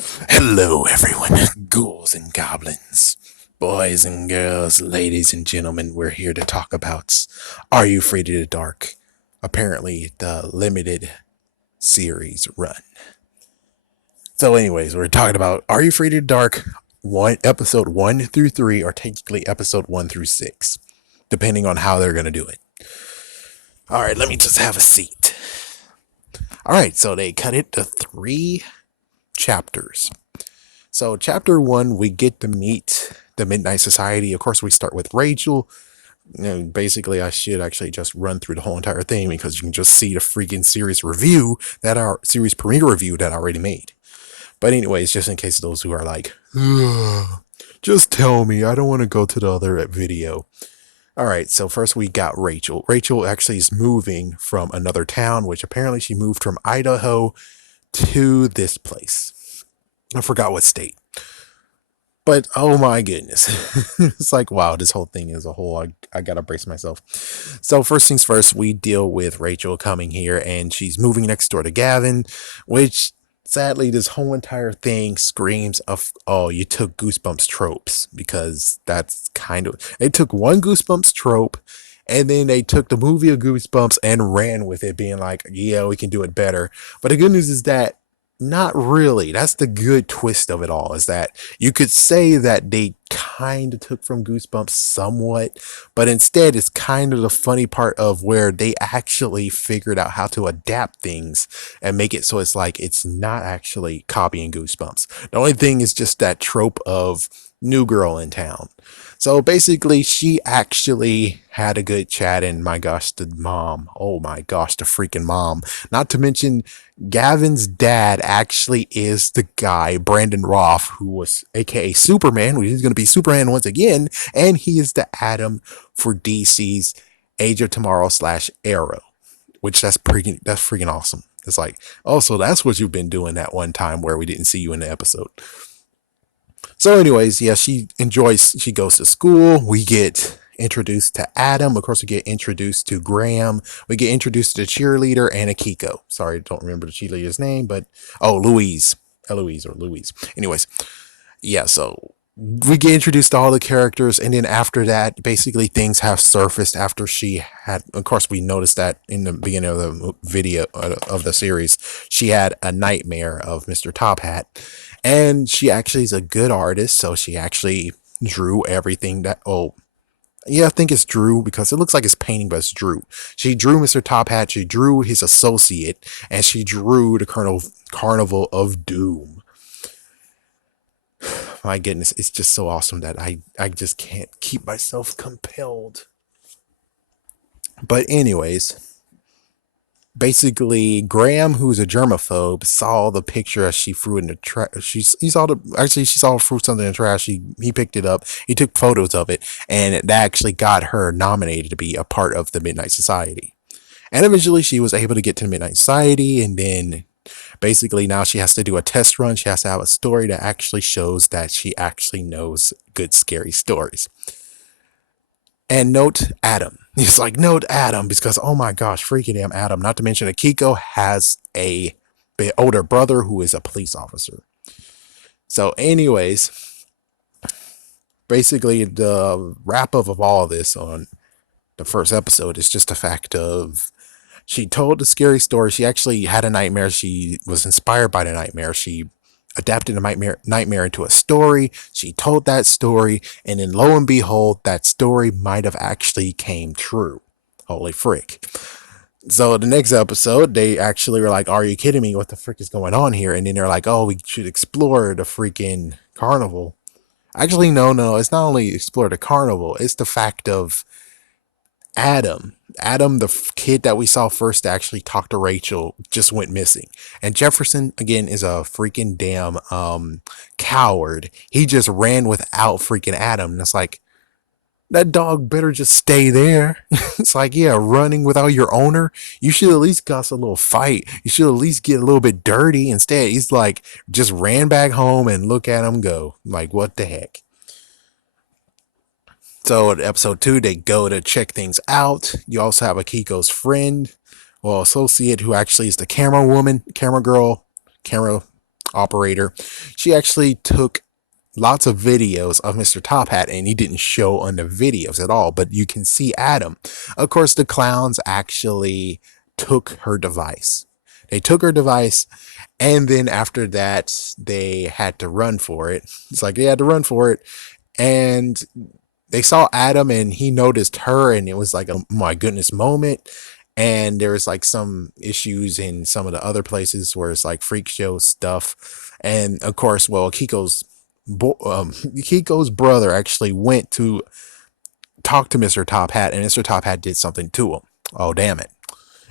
Hello, everyone, ghouls and goblins, boys and girls, ladies and gentlemen. We're here to talk about Are You Afraid of the Dark? Apparently, the limited series run. So, anyways, we're talking about Are You Afraid of the Dark? Episode 1 through 3, or technically episode 1 through 6, depending on how they're going to do it. All right, let me just have a seat. All right, so they cut it to 3 chapters. So, chapter 1, we get to meet the Midnight Society. Of course, we start with Rachel. Basically, I should actually just run through the whole entire thing because you can just see the freaking series premiere review that I already made. But anyways, just in case those who are like, "Ugh, just tell me, I don't want to go to the other video." All right, so first we got Rachel. Rachel actually is moving from another town, which apparently she moved from Idaho to this place. I forgot what state. But oh my goodness. It's like, wow, this whole thing as a whole, I gotta brace myself. So, first things first, we deal with Rachel coming here and she's moving next door to Gavin, which sadly, this whole entire thing screams of, oh, you took Goosebumps tropes, because that's kind of, they took one Goosebumps trope and then they took the movie of Goosebumps and ran with it, being like, yeah, we can do it better. But the good news is that not really. That's the good twist of it all, is that you could say that they kind of took from Goosebumps somewhat, but instead it's kind of the funny part of where they actually figured out how to adapt things and make it so it's like it's not actually copying Goosebumps. The only thing is just that trope of new girl in town. So basically, she actually had a good chat, and my gosh, the mom. Oh my gosh, the freaking mom. Not to mention, Gavin's dad actually is the guy, Brandon Roth, who was aka Superman. He's going to be Superman once again, and he is the Atom for DC's Age of Tomorrow slash Arrow, which that's freaking awesome. It's like, oh, so that's what you've been doing that one time where we didn't see you in the episode. So, anyways, yeah, she goes to school. We get introduced to Adam. Of course, we get introduced to Graham. We get introduced to the cheerleader and Akiko. Sorry, I don't remember the cheerleader's name, but Louise. Eloise or Louise. Anyways, yeah, so we get introduced to all the characters, and then after that, basically things have surfaced after she had, of course, we noticed that in the beginning of the video of the series, she had a nightmare of Mr. Top Hat, and she actually is a good artist, so she actually drew everything that, oh, yeah, I think it's drew because it looks like it's painting, but it's drew. She drew Mr. Top Hat, she drew his associate, and she drew the Carnival of Doom. My goodness, it's just so awesome that I just can't keep myself compelled. But anyways, basically Graham, who's a germaphobe, saw the picture as she threw it in the trash. She saw fruit something in the trash. He picked it up. He took photos of it, and that actually got her nominated to be a part of the Midnight Society. And eventually, she was able to get to the Midnight Society, and then basically now she has to do a test run. She has to have a story that actually shows that she actually knows good scary stories. And note Adam. He's like, note Adam, because oh my gosh, freaking damn Adam. Not to mention Akiko has a bit older brother who is a police officer. So, anyways, basically the wrap up of all of this on the first episode is just the fact of she told the scary story. She actually had a nightmare. She was inspired by the nightmare. She adapted a nightmare into a story. She told that story, and then lo and behold, that story might have actually came true. Holy frick. So the next episode, they actually were like, are you kidding me? What the frick is going on here? And then they're like, oh, we should explore the freaking carnival. Actually, no, it's not only explore the carnival, it's the fact of Adam, the kid that we saw first to actually talk to Rachel, just went missing. And Jefferson, again, is a freaking damn coward. He just ran without freaking Adam. And it's like, that dog better just stay there. It's like, yeah, running without your owner. You should at least got a little fight. You should at least get a little bit dirty. Instead, he's like, just ran back home, and look at him go. Like, what the heck? So in episode 2, they go to check things out. You also have Akiko's friend, well, associate, who actually is the camera woman, camera girl, camera. operator, she actually took lots of videos of Mr. Top Hat, and he didn't show on the videos at all, but you can see Adam. Of course, the clowns actually took her device. They took her device, and then after that, they had to run for it. It's like they had to run for it, and they saw Adam, and he noticed her, and it was like a oh my goodness moment. And there was like some issues in some of the other places where it's like freak show stuff. And of course, well, Kiko's brother actually went to talk to Mr. Top Hat, and Mr. Top Hat did something to him. Oh, damn it.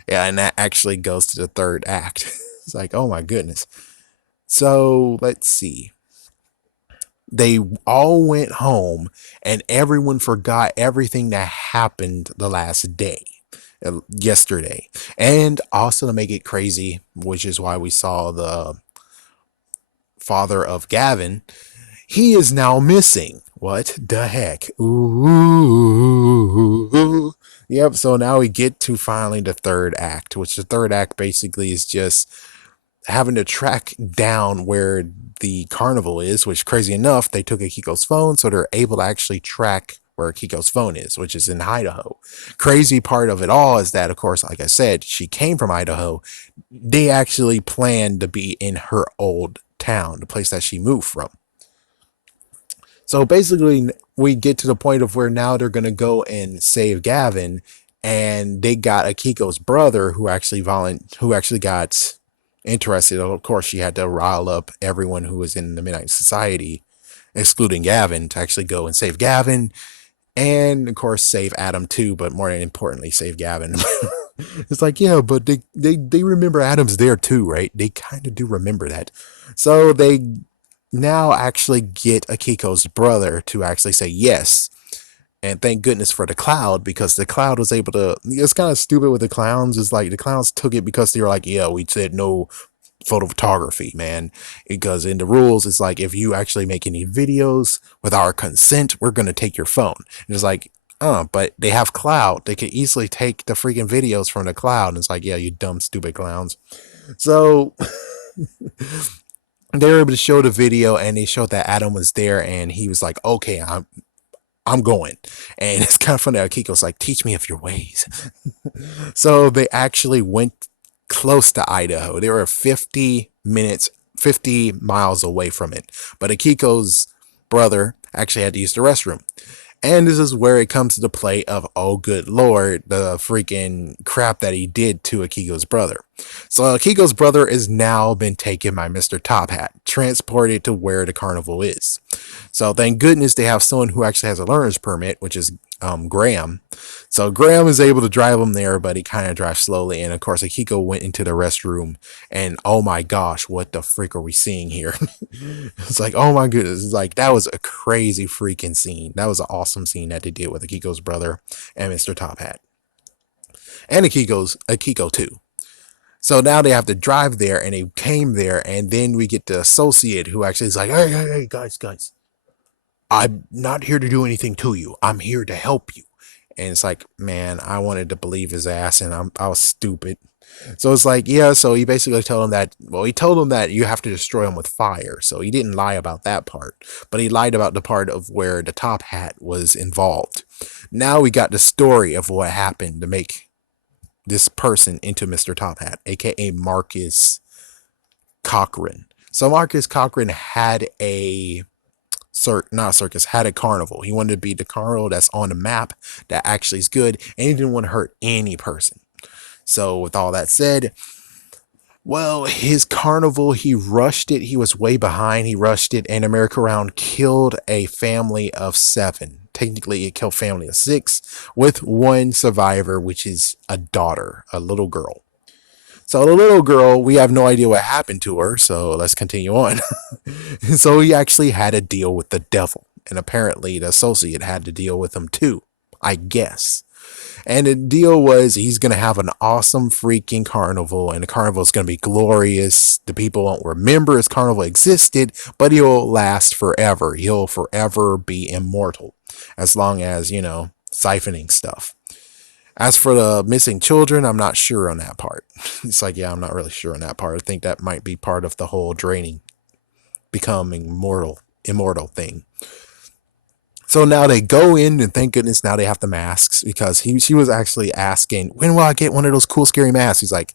Yeah, and that actually goes to the third act. It's like, oh my goodness. So let's see. They all went home, and everyone forgot everything that happened the last day, yesterday. And also to make it crazy, which is why we saw the father of Gavin, he is now missing. What the heck? Ooh. Yep, so now we get to finally the third act, which the third act basically is just having to track down where the carnival is, which crazy enough, they took Akiko's phone, so they're able to actually track where Akiko's phone is, which is in Idaho. Crazy part of it all is that, of course, like I said, she came from Idaho. They actually planned to be in her old town, the place that she moved from. So basically, we get to the point of where now they're gonna go and save Gavin, and they got Akiko's brother who actually got interested. Of course, she had to rile up everyone who was in the Midnight Society, excluding Gavin, to actually go and save Gavin, and of course save Adam too. But more importantly, save Gavin. It's like, yeah, but they remember Adam's there too, right? They kind of do remember that. So they now actually get Akiko's brother to actually say yes. And thank goodness for the cloud, because the cloud was able to. It's kind of stupid with the clowns. It's like the clowns took it because they were like, yeah, we said no photo photography, man. Because in the rules, it's like if you actually make any videos with our consent, we're going to take your phone. And it's like, but they have cloud. They could easily take the freaking videos from the cloud. And it's like, yeah, you dumb, stupid clowns. So they were able to show the video, and they showed that Adam was there, and he was like, okay, I'm going. And it's kind of funny. Akiko's like, teach me of your ways. So they actually went close to Idaho. They were 50 miles away from it. But Akiko's brother actually had to use the restroom. And this is where it comes to the play of, oh, good Lord, the freaking crap that he did to Akiko's brother. So Akiko's brother is now been taken by Mr. Top Hat, transported to where the carnival is. So thank goodness they have someone who actually has a learner's permit, which is Graham. So Graham is able to drive him there, but he kind of drives slowly. And of course, Akiko went into the restroom, and oh my gosh, what the freak are we seeing here? It's like, oh my goodness. It's like, that was a crazy freaking scene. That was an awesome scene that they did with Akiko's brother and Mr. Top Hat. And Akiko too. So now they have to drive there, and they came there, and then we get the associate who actually is like, hey, guys. I'm not here to do anything to you. I'm here to help you. And it's like, man, I wanted to believe his ass, and I was stupid. So it's like, yeah, so he basically told him that, well, he told him that you have to destroy him with fire. So he didn't lie about that part, but he lied about the part of where the Top Hat was involved. Now we got the story of what happened to make this person into Mr. Top Hat, aka Marcus Cochran. So Marcus Cochran had a not a circus, had a carnival. He wanted to be the carnival that's on the map, that actually is good, and he didn't want to hurt any person. So with all that said, well, his carnival, he rushed it. He was way behind. He rushed it, and America Round killed a family of 7. Technically, it killed a family of 6 with one survivor, which is a daughter, a little girl. So the little girl, we have no idea what happened to her, so let's continue on. So he actually had to deal with the devil, and apparently the associate had to deal with him too, I guess. And the deal was, he's going to have an awesome freaking carnival, and the carnival is going to be glorious. The people won't remember his carnival existed, but he'll last forever. He'll forever be immortal, as long as, siphoning stuff. As for the missing children, I'm not sure on that part. It's like, yeah, I'm not really sure on that part. I think that might be part of the whole draining becoming immortal thing. So now they go in, and thank goodness now they have the masks, because she was actually asking, when will I get one of those cool scary masks? He's like,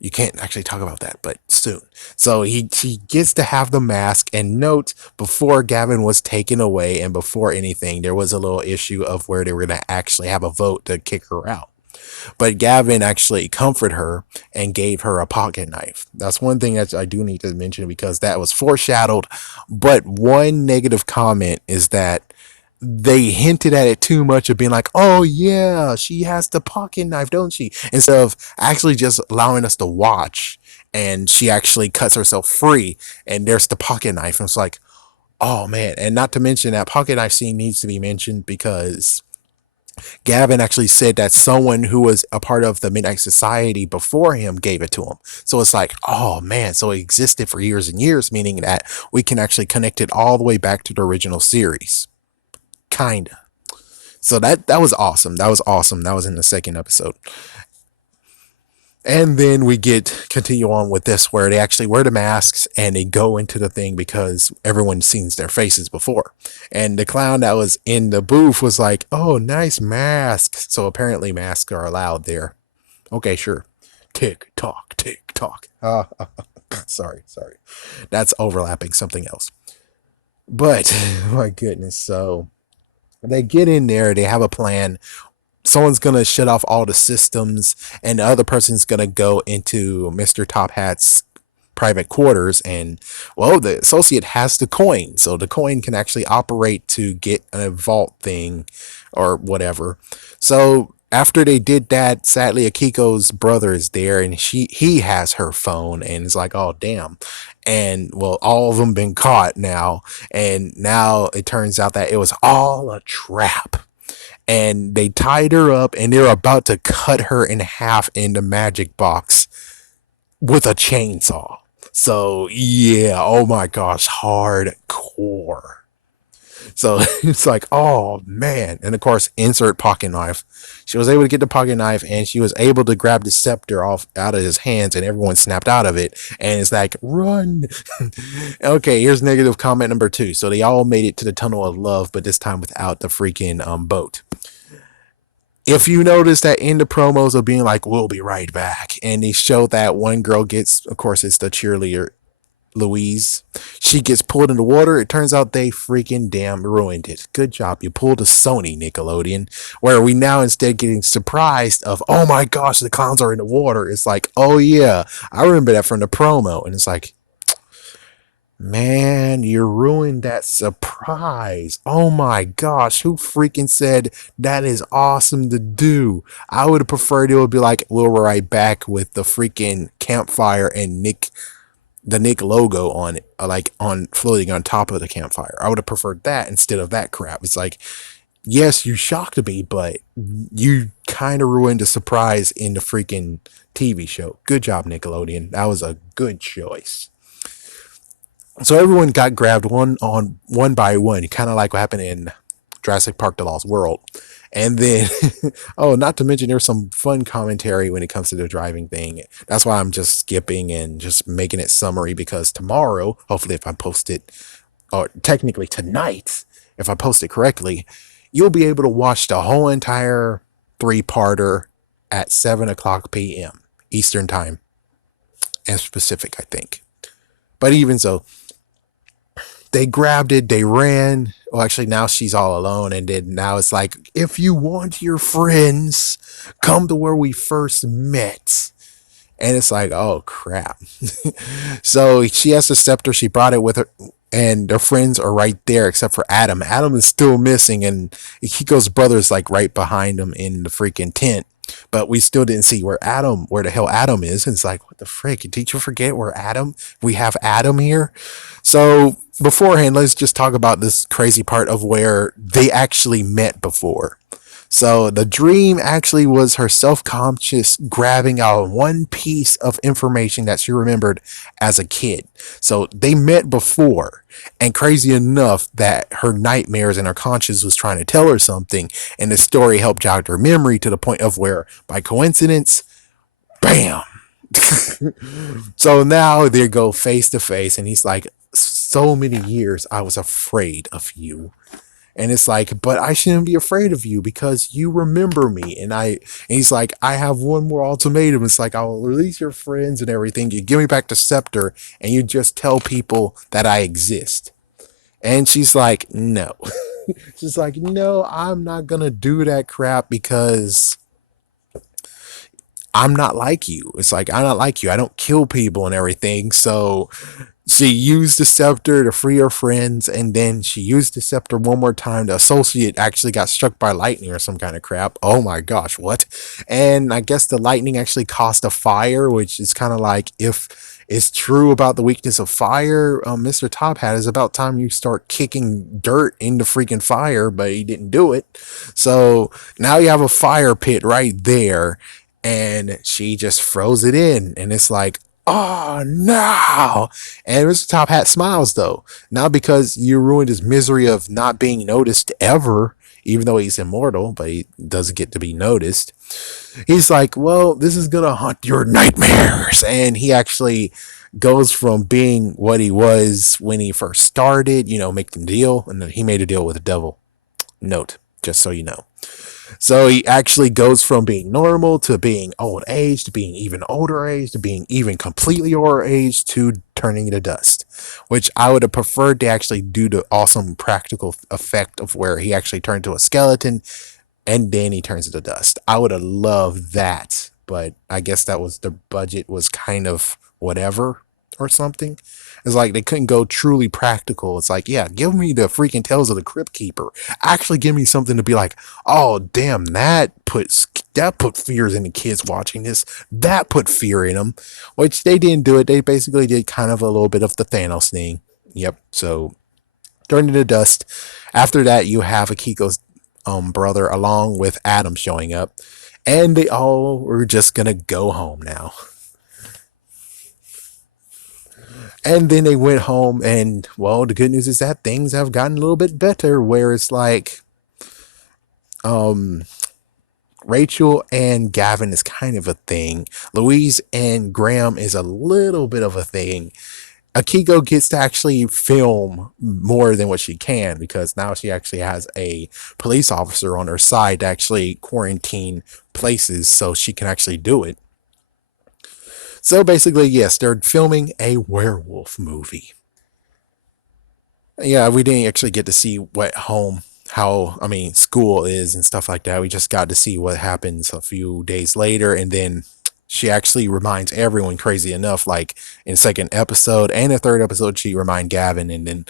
you can't actually talk about that, but soon. So he gets to have the mask. And note, before Gavin was taken away and before anything, there was a little issue of where they were going to actually have a vote to kick her out. But Gavin actually comforted her and gave her a pocket knife. That's one thing that I do need to mention, because that was foreshadowed. But one negative comment is that they hinted at it too much, of being like, oh yeah, she has the pocket knife, don't she? Instead of actually just allowing us to watch, and she actually cuts herself free and there's the pocket knife. And it's like, oh man. And not to mention, that pocket knife scene needs to be mentioned, because Gavin actually said that someone who was a part of the Midnight Society before him gave it to him. So it's like, oh man, so it existed for years and years, meaning that we can actually connect it all the way back to the original series. Kinda. So that was awesome. That was awesome. That was in the second episode. And then we continue on with this, where they actually wear the masks and they go into the thing, because everyone's seen their faces before. And the clown that was in the booth was like, oh, nice mask. So apparently masks are allowed there. Okay, sure. Tick tock, tick tock. Sorry. That's overlapping something else. But my goodness. So they get in there, they have a plan. Someone's gonna shut off all the systems, and the other person's gonna go into Mr. Top Hat's private quarters. And well, the associate has the coin, so the coin can actually operate to get a vault thing or whatever. So after they did that, sadly Akiko's brother is there, and he has her phone, and it's like, oh damn. And well, all of them been caught now, and now it turns out that it was all a trap. And they tied her up, and they're about to cut her in half in the magic box with a chainsaw. So yeah, oh my gosh, hardcore. So it's like, oh man. And of course, insert pocket knife. She was able to get the pocket knife, and she was able to grab the scepter off out of his hands, and everyone snapped out of it. And it's like, run. Okay, here's negative comment number 2. So they all made it to the tunnel of love, but this time without the freaking boat. If you notice that in the promos of being like, we'll be right back, and they show that one girl gets, of course, it's the cheerleader, Louise. She gets pulled in the water. It turns out they freaking damn ruined it. Good job. You pulled a Sony, Nickelodeon. Where we now instead getting surprised of, oh my gosh, the clowns are in the water. It's like, oh yeah, I remember that from the promo. And it's like, man, you ruined that surprise. Oh my gosh, who freaking said that is awesome to do? I would have preferred it would be like, we'll be right back with the freaking campfire and the Nick logo on it, like on floating on top of the campfire. I would have preferred that instead of that crap. It's like, yes, you shocked me, but you kind of ruined the surprise in the freaking TV show. Good job, Nickelodeon. That was a good choice. So everyone got grabbed one by one, kind of like what happened in Jurassic Park: The Lost World. And then, oh, not to mention there's some fun commentary when it comes to the driving thing. That's why I'm just skipping and just making it summary, because tomorrow, hopefully if I post it, or technically tonight, if I post it correctly, you'll be able to watch the whole entire 3-parter at 7 o'clock p.m. Eastern Time and Pacific, I think. But even so, they grabbed it, they ran. Well, actually, now she's all alone. And then now it's like, if you want your friends, come to where we first met. And it's like, oh, crap. So she has the scepter. She brought it with her. And their friends are right there, except for Adam. Adam is still missing. And Hiko's brother's like right behind him in the freaking tent. But we still didn't see where the hell Adam is. And it's like, what the frick? Did you forget where we have Adam here? So beforehand, let's just talk about this crazy part of where they actually met before. So the dream actually was her self-conscious grabbing out one piece of information that she remembered as a kid. So they met before, and crazy enough that her nightmares and her conscience was trying to tell her something, and the story helped jog her memory to the point of where, by coincidence, bam. So now they go face to face, and he's like, so many years I was afraid of you. And it's like, but I shouldn't be afraid of you because you remember me. And he's like, I have one more ultimatum. It's like, I'll release your friends and everything. You give me back the scepter and you just tell people that I exist. And she's like, no. She's like, no, I'm not going to do that crap because I'm not like you. It's like, I'm not like you. I don't kill people and everything. So she used the scepter to free her friends, and then she used the scepter one more time. The associate actually got struck by lightning or some kind of crap. Oh my gosh, what? And I guess the lightning actually caused a fire, which is kind of like, if it's true about the weakness of fire, Mr. Top Hat, is about time you start kicking dirt into freaking fire, but he didn't do it. So now you have a fire pit right there, and she just froze it in, and it's like, oh no. And Mr. Top Hat smiles though, not because you ruined his misery of not being noticed ever, even though he's immortal, but he doesn't get to be noticed. He's like, well, this is gonna haunt your nightmares. And he actually goes from being what he was when he first started, make the deal, and then he made a deal with the devil. Note, just so you know. So he actually goes from being normal to being old age to being even older age to being even completely older age to turning to dust, which I would have preferred to actually do the awesome practical effect of where he actually turned to a skeleton and then he turns into dust. I would have loved that, but I guess that was, the budget was kind of whatever or something. It's like they couldn't go truly practical. It's like, yeah, give me the freaking Tales of the Crypt Keeper. Actually give me something to be like, oh damn, that put fears in the kids watching this. That put fear in them, which they didn't do it. They basically did kind of a little bit of the Thanos thing. Yep. So turned into dust. After that, you have Akiko's brother along with Adam showing up, and they all were just gonna go home now. And then they went home, and well, the good news is that things have gotten a little bit better. Where it's like, um, Rachel and Gavin is kind of a thing. Louise and Graham is a little bit of a thing. Akiko gets to actually film more than what she can because now she actually has a police officer on her side to actually quarantine places so she can actually do it. So basically, yes, they're filming a werewolf movie. Yeah, we didn't actually get to see what school is and stuff like that. We just got to see what happens a few days later, and then she actually reminds everyone, crazy enough, like in second episode and the third episode, she remind Gavin, and then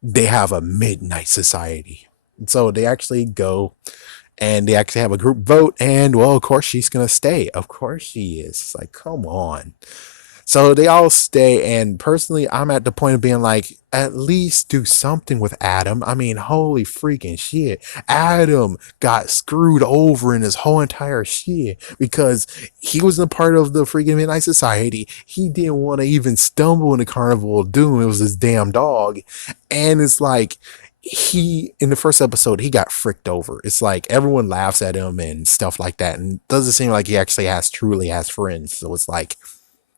they have a midnight society. So they actually go and they actually have a group vote, and well, of course she's gonna stay. Of course she is. It's like, come on. So they all stay, and personally, I'm at the point of being like, at least do something with Adam. I mean, holy freaking shit. Adam got screwed over in his whole entire shit because he wasn't a part of the freaking Midnight Society. He didn't want to even stumble in the Carnival of Doom. It was his damn dog. And it's like, in the first episode, he got fricked over. It's like everyone laughs at him and stuff like that, and doesn't seem like he actually truly has friends. So it's like,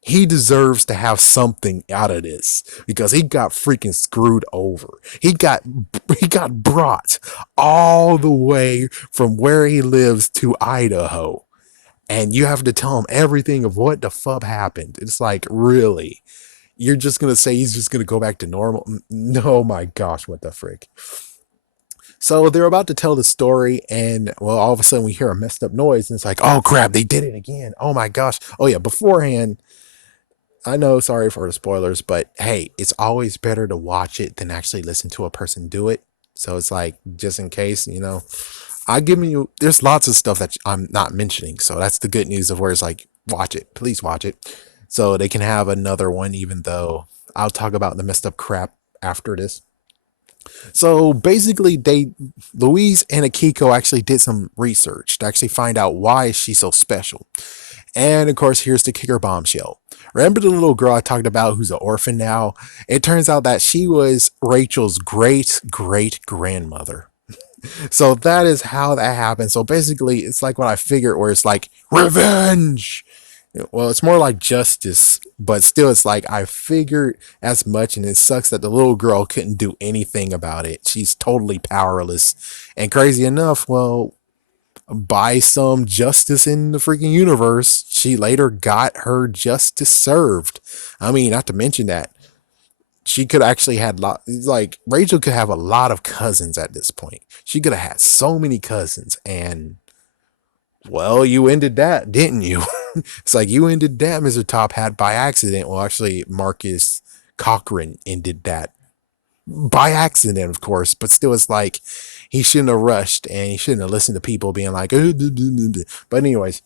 he deserves to have something out of this because he got freaking screwed over. He got brought all the way from where he lives to Idaho, and you have to tell him everything of what the fuck happened. It's like, really? You're just gonna say he's just gonna go back to normal? No, my gosh, what the frick? So they're about to tell the story, and well, all of a sudden we hear a messed up noise, and it's like, oh crap, they did it again. Oh my gosh. Oh yeah, beforehand, I know, sorry for the spoilers, but hey, it's always better to watch it than actually listen to a person do it. So it's like, just in case, I give you, there's lots of stuff that I'm not mentioning. So that's the good news of where it's like, watch it, please watch it. So they can have another one, even though I'll talk about the messed up crap after this. So basically, Louise and Akiko actually did some research to actually find out why she's so special. And of course, here's the kicker bombshell. Remember the little girl I talked about who's an orphan now? It turns out that she was Rachel's great great grandmother. So that is how that happened. So basically, it's like what I figured, where it's like revenge. Well, it's more like justice, but still, it's like I figured as much, and it sucks that the little girl couldn't do anything about it. She's totally powerless. And crazy enough, well, by some justice in the freaking universe, she later got her justice served. I mean, not to mention that she could actually had like Rachel could have a lot of cousins at this point. She could have had so many cousins, and well, you ended that, didn't you? It's like you ended that, Mr. Top Hat, by accident. Well, actually, Marcus Cochran ended that by accident, of course, but still, it's like he shouldn't have rushed and he shouldn't have listened to people being like, but anyways,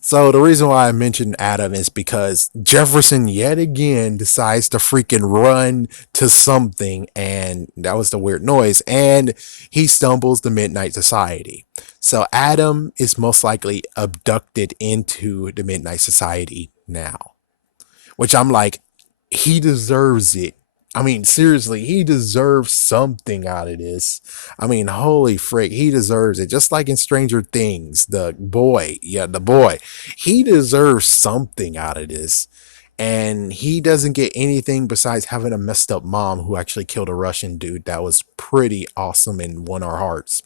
so the reason why I mentioned Adam is because Jefferson yet again decides to freaking run to something, and that was the weird noise, and he stumbles the Midnight Society. So Adam is most likely abducted into the Midnight Society now, which I'm like, he deserves it. I mean, seriously, he deserves something out of this. I mean, holy frick, he deserves it. Just like in Stranger Things, the boy, he deserves something out of this. And he doesn't get anything besides having a messed up mom who actually killed a Russian dude that was pretty awesome and won our hearts.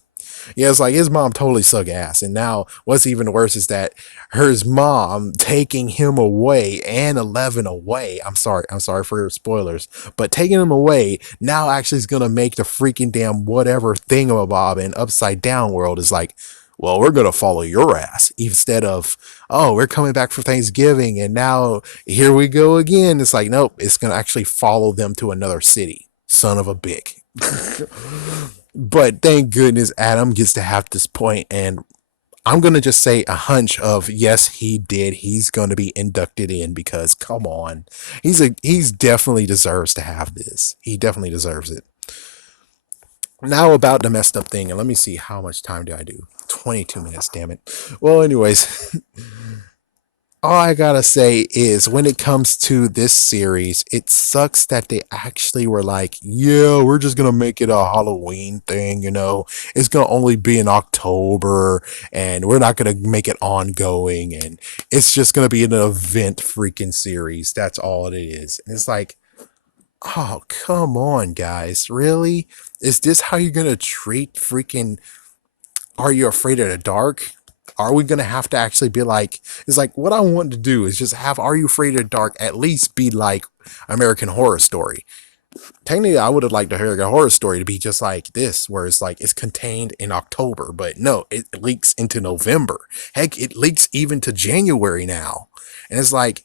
Yeah, it's like his mom totally suck ass. And now what's even worse is that his mom taking him away and 11 away. I'm sorry for your spoilers, but taking him away now actually is gonna make the freaking damn whatever thingamabob and upside down world is like, well, we're gonna follow your ass instead of, oh, we're coming back for Thanksgiving and now here we go again. It's like, nope, it's gonna actually follow them to another city. Son of a bick. But thank goodness Adam gets to have this point, and I'm gonna just say a hunch of yes, he did. He's gonna be inducted in because come on, he's definitely deserves to have this. He definitely deserves it. Now about the messed up thing, and let me see how much time do I do. 22 minutes, damn it. Well, anyways, all I gotta say is when it comes to this series, it sucks that they actually were like, yeah, we're just gonna make it a Halloween thing, you know. It's gonna only be in October and we're not gonna make it ongoing and it's just gonna be an event freaking series. That's all it is. And it's like, oh, come on, guys. Really? Is this how you're gonna treat freaking Are You Afraid of the Dark? Are we gonna have to actually be like, it's like what I want to do is just have Are You Afraid of the Dark at least be like American Horror Story. Technically, I would have liked the American Horror Story to be just like this, where it's like it's contained in October, but no, it leaks into November. Heck, it leaks even to January now. And it's like,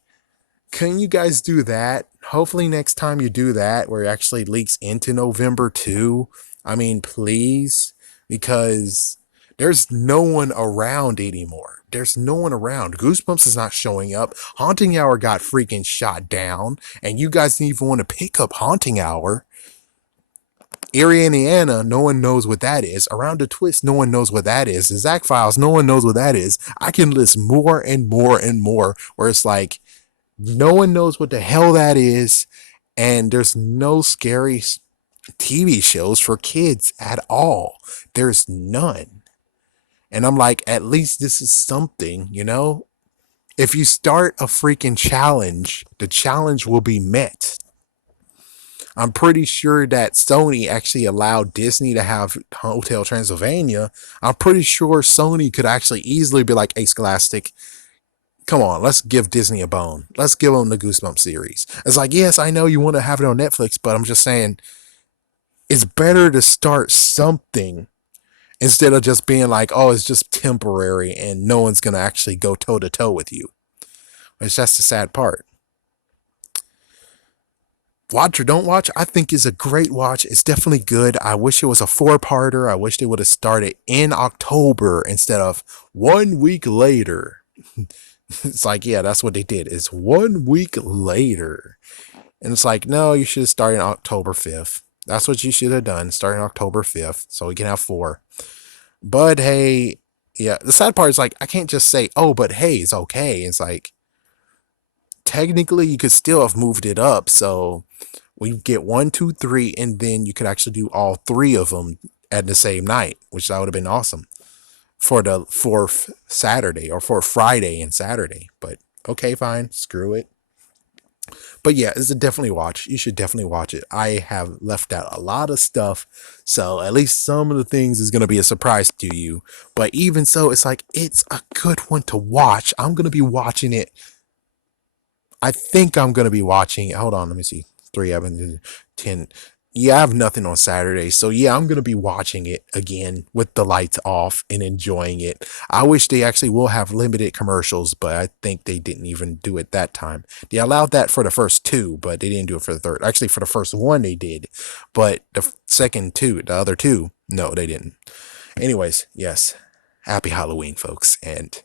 can you guys do that? Hopefully next time you do that where it actually leaks into November too. I mean, please, because there's no one around anymore. There's no one around. Goosebumps is not showing up. Haunting Hour got freaking shot down, and you guys didn't even want to pick up Haunting Hour. Erie, Indiana, no one knows what that is. Around the Twist, no one knows what that is. The Zack Files, no one knows what that is. I can list more and more and more where it's like, no one knows what the hell that is, and there's no scary TV shows for kids at all. There's none. And I'm like, at least this is something, you know? If you start a freaking challenge, the challenge will be met. I'm pretty sure that Sony actually allowed Disney to have Hotel Transylvania. I'm pretty sure Sony could actually easily be like, hey, Scholastic, come on, let's give Disney a bone. Let's give them the Goosebumps series. It's like, yes, I know you want to have it on Netflix, but I'm just saying it's better to start something instead of just being like, oh, it's just temporary and no one's going to actually go toe to toe with you. Which that's the sad part. Watch or don't watch, I think is a great watch. It's definitely good. I wish it was a four-parter. I wish they would have started in October instead of 1 week later. It's like, yeah, that's what they did. It's 1 week later. And it's like, no, you should have started on October 5th. That's what you should have done, starting October 5th, so we can have four. But hey, yeah, the sad part is like, I can't just say, oh, but hey, it's okay. It's like, technically, you could still have moved it up. So we get one, two, three, and then you could actually do all three of them at the same night, which that would have been awesome. for the fourth Saturday or for Friday and Saturday. But okay, fine, screw it. But yeah, it's a definitely watch. You should definitely watch it. I have left out a lot of stuff, so at least some of the things is gonna be a surprise to you. But even so, it's like it's a good one to watch. I'm gonna be watching it. I think I'm gonna be watching. Hold on, let me see. 3, 11, 10. Yeah, I have nothing on Saturday, so yeah, I'm gonna be watching it again with the lights off and enjoying it. I wish they actually will have limited commercials, but I think they didn't even do it that time. They allowed that for the first two, but they didn't do it for the third. Actually, for the first one they did, but second two, the other two, no, they didn't. Anyways, yes, happy Halloween, folks, and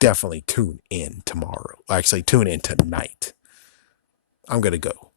definitely tune in tomorrow. Actually, tune in tonight. I'm gonna go.